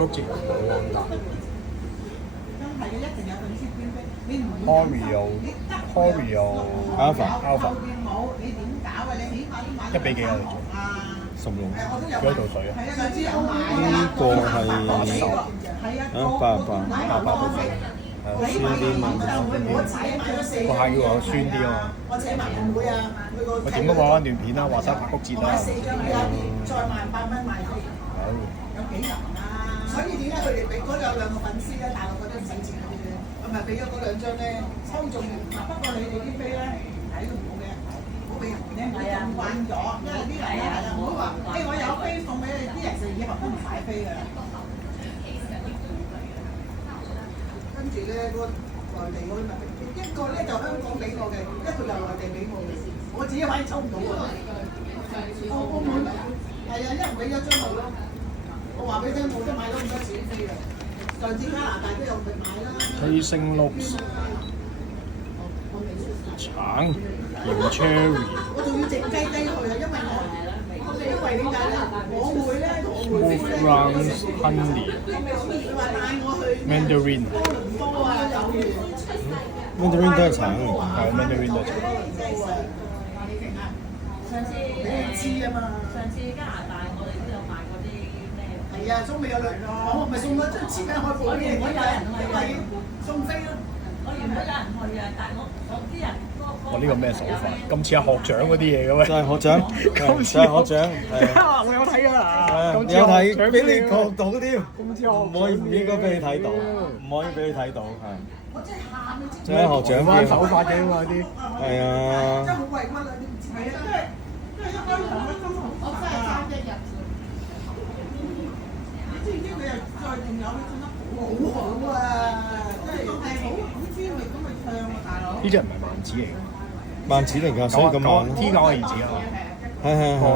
谷節冇咁大。係嘅，一定有粉絲邊飛，你唔 Oreo Alpha 冇，你點搞啊？你起碼都買1比幾我哋做16。幾多度水啊？上次有買㗎。呢個係88。酸啲嘛？個蟹要話酸啲啊嘛。我請埋妹妹啊，去個。我點都畫翻段片啦，畫得谷節啦。4張再18蚊賣飛，有幾人啊？所以點解佢哋俾嗰有2個粉絲咧？大陸嗰啲唔使錢嘅啫，我咪俾咗嗰2張咧，抽中嘅。不過你哋啲飛咧睇都唔好俾人睇，唔好俾人咧，唔好咁慣咗，因為啲人咧唔好話，我有飛送俾你，啲人就以後都唔買飛㗎啦。跟住咧嗰個內地嗰啲咪一個咧就香港俾我嘅，一個就內地俾我嘅，我自己反而抽唔到喎。澳門係啊，一人俾1張咪咯。我話俾你聽，冇得買到咁多錢飛啊！上次加拿大都有去買啦。推升 looks 橙甜 cherry 我仲要靜雞雞去啊，因為點解咧？我會咧，smooth round honey 佢話帶我去 mandarin 多倫多啊，有緣。Mandarin 都係橙嚟㗎。係 mandarin 都係橙。上次你知啊嘛？上次加拿大我哋都有買嗰啲咩？係啊，中美有兩個，我咪送咗張簽名開報俾你，因為送飛咯。我原本有人去啊，但係我啲人我呢個咩手法？咁似阿學長嗰啲嘢嘅咩？就係學長，就係學長，係。我有睇㗎啦。有睇，俾你覺到添。唔應該俾你睇到，唔可以俾你睇到，係。我真係喊啊！就係學長翻手法嘅嘛啲。係啊。真係好委屈啊！你唔知係啊，因為一開場咧都我真係差1日。你知唔知佢又再仲有你唱得好好啊！真係好專業咁去唱啊，大佬。呢隻唔係萬子嚟㗎。萬子嚟㗎，所以咁慢咯。 T 9嘅兒子啊嘛。係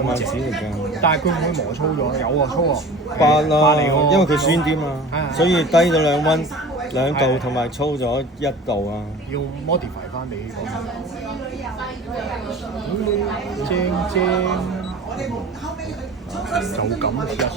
萬子嚟㗎。但係佢會唔會磨粗咗？有喎粗喎。8啦，嚟喎。因為佢酸啲嘛，所以低咗2溫2度，同埋粗咗1度啊。要 modify 翻你呢個。正正。就咁試下先。